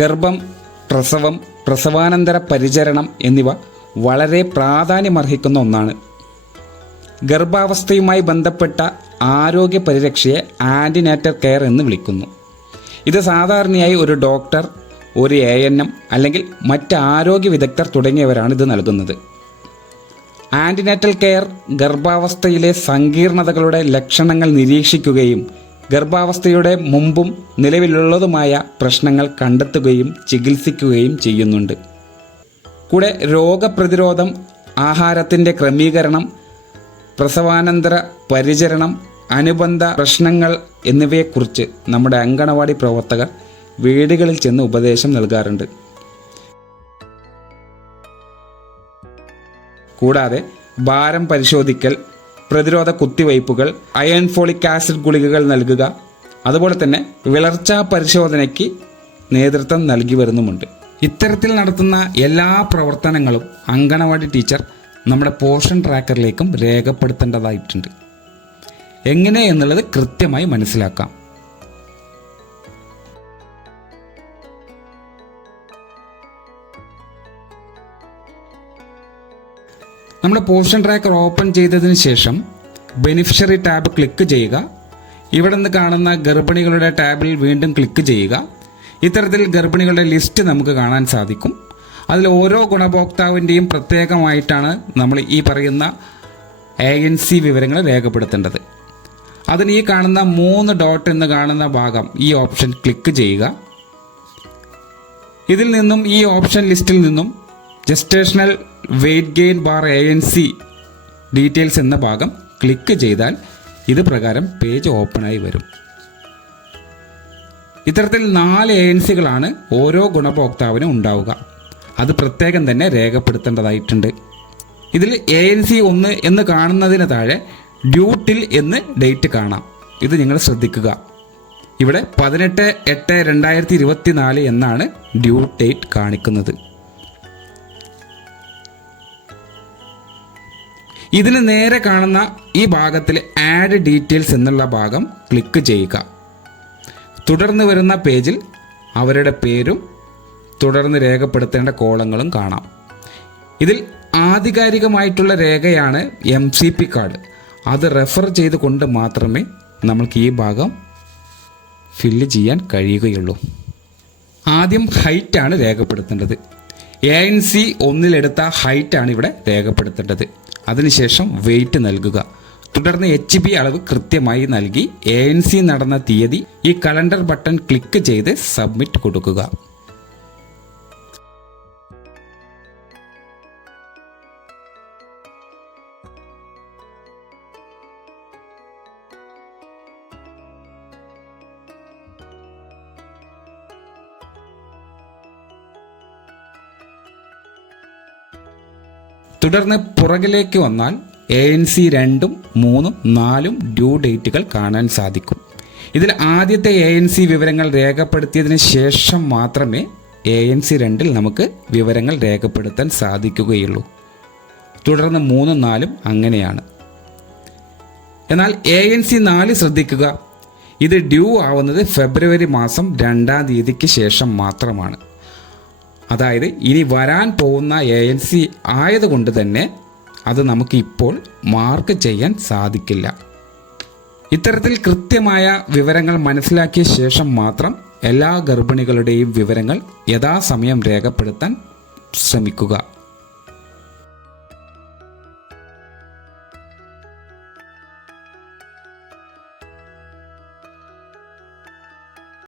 ഗർഭം, പ്രസവം, പ്രസവാനന്തര പരിചരണം എന്നിവ വളരെ പ്രാധാന്യമർഹിക്കുന്ന ഒന്നാണ്. ഗർഭാവസ്ഥയുമായി ബന്ധപ്പെട്ട ആരോഗ്യ പരിരക്ഷയെ ആൻറ്റിനേറ്റൽ കെയർ എന്ന് വിളിക്കുന്നു. ഇത് സാധാരണയായി ഒരു ഡോക്ടർ, ഒരു ANM അല്ലെങ്കിൽ മറ്റ് ആരോഗ്യ വിദഗ്ധർ തുടങ്ങിയവരാണ് ഇത് നൽകുന്നത്. ആൻറ്റിനേറ്റൽ കെയർ ഗർഭാവസ്ഥയിലെ സങ്കീർണതകളുടെ ലക്ഷണങ്ങൾ നിരീക്ഷിക്കുകയും ഗർഭാവസ്ഥയുടെ മുമ്പും നിലവിലുള്ളതുമായ പ്രശ്നങ്ങൾ കണ്ടെത്തുകയും ചികിത്സിക്കുകയും ചെയ്യുന്നുണ്ട്. കൂടെ രോഗപ്രതിരോധം, ആഹാരത്തിൻ്റെ ക്രമീകരണം, പ്രസവാനന്തര പരിചരണം, അനുബന്ധ പ്രശ്നങ്ങൾ എന്നിവയെക്കുറിച്ച് നമ്മുടെ അങ്കണവാടി പ്രവർത്തകർ വീടുകളിൽ ചെന്ന് ഉപദേശം നൽകാറുണ്ട്. കൂടാതെ ഭാരം പരിശോധിക്കൽ, പ്രതിരോധ കുത്തിവയ്പ്പുകൾ, അയൺ ഫോളിക് ആസിഡ് ഗുളികകൾ നൽകുക, അതുപോലെ തന്നെ വിളർച്ചാ പരിശോധനയ്ക്ക് നേതൃത്വം നൽകി വരുന്നുമുണ്ട്. ഇത്തരത്തിൽ നടത്തുന്ന എല്ലാ പ്രവർത്തനങ്ങളും അങ്കണവാടി ടീച്ചർ നമ്മുടെ പോഷൻ ട്രാക്കറിലേക്കും രേഖപ്പെടുത്തേണ്ടതായിട്ടുണ്ട്. എങ്ങനെ എന്നുള്ളത് കൃത്യമായി മനസ്സിലാക്കാം. നമ്മൾ പോഷൻ ട്രാക്കർ ഓപ്പൺ ചെയ്തതിന് ശേഷം ബെനിഫിഷ്യറി ടാബ് ക്ലിക്ക് ചെയ്യുക. ഇവിടെ നിന്ന് കാണുന്ന ഗർഭിണികളുടെ ടാബിൽ വീണ്ടും ക്ലിക്ക് ചെയ്യുക. ഇത്തരത്തിൽ ഗർഭിണികളുടെ ലിസ്റ്റ് നമുക്ക് കാണാൻ സാധിക്കും. അതിൽ ഓരോ ഗുണഭോക്താവിൻ്റെയും പ്രത്യേകമായിട്ടാണ് നമ്മൾ ഈ പറയുന്ന ANC വിവരങ്ങൾ രേഖപ്പെടുത്തേണ്ടത്. അതിന് ഈ കാണുന്ന 3 ഡോട്ട് എന്ന് കാണുന്ന ഭാഗം, ഈ ഓപ്ഷൻ ക്ലിക്ക് ചെയ്യുക. ഇതിൽ നിന്നും ഈ ഓപ്ഷൻ ലിസ്റ്റിൽ നിന്നും gestational weight gain bar ANC details എന്ന ഭാഗം ക്ലിക്ക് ചെയ്താൽ ഇത് പ്രകാരം പേജ് ഓപ്പണായി വരും. ഇത്തരത്തിൽ 4 ANCകളാണ് ഓരോ ഗുണഭോക്താവിനും ഉണ്ടാവുക. അത് പ്രത്യേകം തന്നെ രേഖപ്പെടുത്തേണ്ടതായിട്ടുണ്ട്. ഇതിൽ ANC 1 എന്ന് കാണുന്നതിന് താഴെ ഡ്യൂട്ടിൽ എന്ന് ഡേറ്റ് കാണാം. ഇത് നിങ്ങൾ ശ്രദ്ധിക്കുക. ഇവിടെ 18/8/2024 എന്നാണ് ഡ്യൂ ഡേറ്റ് കാണിക്കുന്നത്. ഇതിന് നേരെ കാണുന്ന ഈ ഭാഗത്തിൽ ആഡ് ഡീറ്റെയിൽസ് എന്നുള്ള ഭാഗം ക്ലിക്ക് ചെയ്യുക. തുടർന്ന് വരുന്ന പേജിൽ അവരുടെ പേരും തുടർന്ന് രേഖപ്പെടുത്തേണ്ട കോളങ്ങളും കാണാം. ഇതിൽ ആധികാരികമായിട്ടുള്ള രേഖയാണ് MCP കാർഡ്. അത് റെഫർ ചെയ്തുകൊണ്ട് മാത്രമേ നമ്മൾക്ക് ഈ ഭാഗം ഫില്ല് ചെയ്യാൻ കഴിയുകയുള്ളൂ. ആദ്യം ഹൈറ്റാണ് രേഖപ്പെടുത്തേണ്ടത്. ANC 1 ഹൈറ്റാണ് ഇവിടെ രേഖപ്പെടുത്തേണ്ടത്. അതിനുശേഷം വെയിറ്റ് നൽകുക. തുടർന്ന് HB അളവ് കൃത്യമായി നൽകി ANC നടന്ന തീയതി ഈ കലണ്ടർ ബട്ടൺ ക്ലിക്ക് ചെയ്ത് സബ്മിറ്റ് കൊടുക്കുക. തുടർന്ന് പുറകിലേക്ക് വന്നാൽ ANC 2, 3, 4 ഡ്യൂ ഡേറ്റുകൾ കാണാൻ സാധിക്കും. ഇതിൽ ആദ്യത്തെ ANC വിവരങ്ങൾ രേഖപ്പെടുത്തിയതിന് ശേഷം മാത്രമേ ANC 2 നമുക്ക് വിവരങ്ങൾ രേഖപ്പെടുത്താൻ സാധിക്കുകയുള്ളൂ. തുടർന്ന് 3, 4 അങ്ങനെയാണ്. എന്നാൽ ANC 4 ശ്രദ്ധിക്കുക, ഇത് ഡ്യൂ ആവുന്നത് ഫെബ്രുവരി മാസം 2-ാം തീയതിക്ക് ശേഷം മാത്രമാണ്. അതായത് ഇനി വരാൻ പോകുന്ന ANC ആയതുകൊണ്ട് തന്നെ അത് നമുക്ക് ഇപ്പോൾ മാർക്ക് ചെയ്യാൻ സാധിക്കില്ല. ഇത്തരത്തിൽ കൃത്യമായ വിവരങ്ങൾ മനസ്സിലാക്കിയ ശേഷം മാത്രം എല്ലാ ഗർഭിണികളുടെയും വിവരങ്ങൾ യഥാസമയം രേഖപ്പെടുത്താൻ ശ്രമിക്കുക.